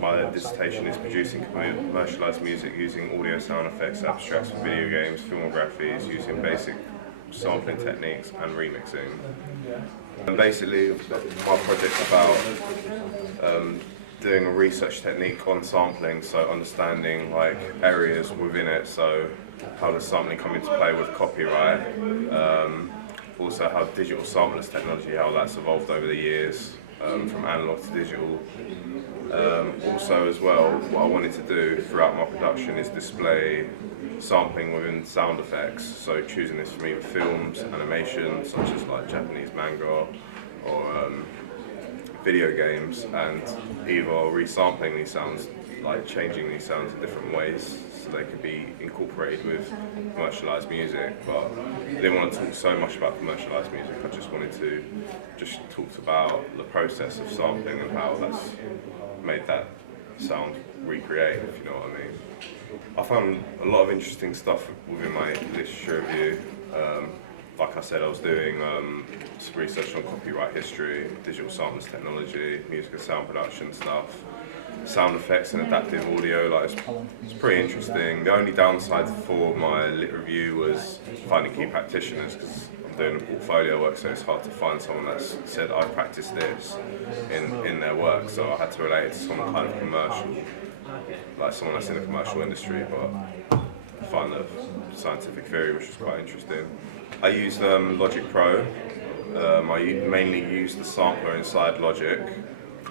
my dissertation is producing commercialised music using audio sound effects, abstracts for video games, filmographies, using basic sampling techniques and remixing. And basically, my project's about doing a research technique on sampling, so understanding like areas within it, so how does sampling come into play with copyright, also how digital samplers technology, how that's evolved over the years, from analog to digital. Also as well, what I wanted to do throughout my production is display sampling within sound effects, so choosing this from either films, animation, such as like Japanese manga, or video games, and either resampling these sounds, like changing these sounds in different ways so they could be incorporated with commercialised music. But I didn't want to talk so much about commercialised music, I just wanted to talk about the process of sampling and how that's made that sound recreate, if you know what I mean. I found a lot of interesting stuff within my literature review. Like I said, I was doing some research on copyright history, digital samples technology, music and sound production stuff, sound effects and adaptive audio. Like it's pretty interesting. The only downside for my lit review was finding key practitioners, because I'm doing a portfolio work, so it's hard to find someone that's said I practiced this in their work. So I had to relate it to some kind of commercial, like someone that's in the commercial industry, but I find the scientific theory, which was quite interesting. I used Logic Pro. I mainly used the sampler inside Logic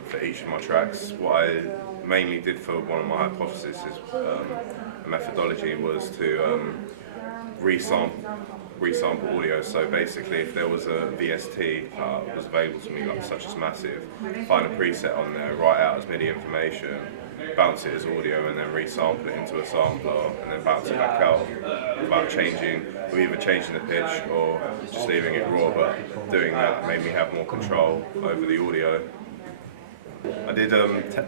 for each of my tracks. What I mainly did for one of my hypotheses, a methodology, was to resample audio. So basically, if there was a VST that was available to me, like such as Massive, find a preset on there, write out as MIDI information, bounce it as audio, and then resample it into a sampler, and then bounce it back out without changing, or either changing the pitch or just leaving it raw. But doing that made me have more control over the audio. I did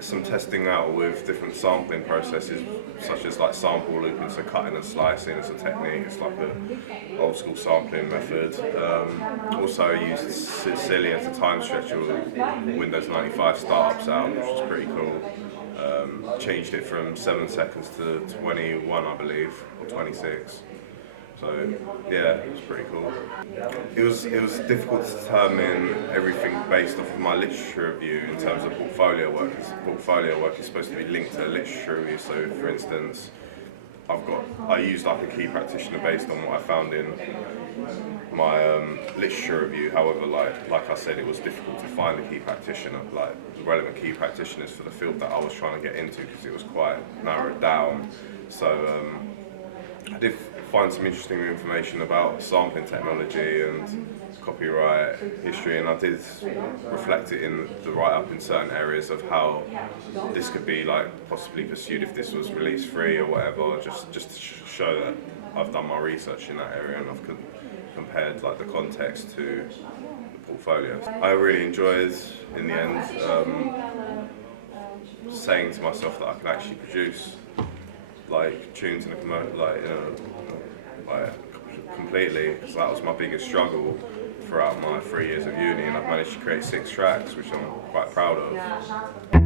some testing out with different sampling processes, such as like sample looping, so cutting and slicing as a technique. It's like an old school sampling method. Also I used Silly as a time stretcher with Windows 95 startups out, which was pretty cool. Changed it from 7 seconds to 21, I believe, or 26. So yeah, it was pretty cool. It was difficult to determine everything based off of my literature review in terms of portfolio work. Portfolio work is supposed to be linked to literature review. So for instance, I used like a key practitioner based on what I found in my literature review. However, like I said, it was difficult to find a key practitioner, like relevant key practitioners for the field that I was trying to get into, because it was quite narrowed down. So I did find some interesting information about sampling technology and copyright history, and I did reflect it in the write-up in certain areas of how this could be like possibly pursued if this was release free or whatever, just to show that I've done my research in that area and I've compared like the context to the portfolios. I really enjoyed, in the end, saying to myself that I could actually produce like tunes in a completely, because that was my biggest struggle throughout my 3 years of uni, and I've managed to create 6 tracks, which I'm quite proud of.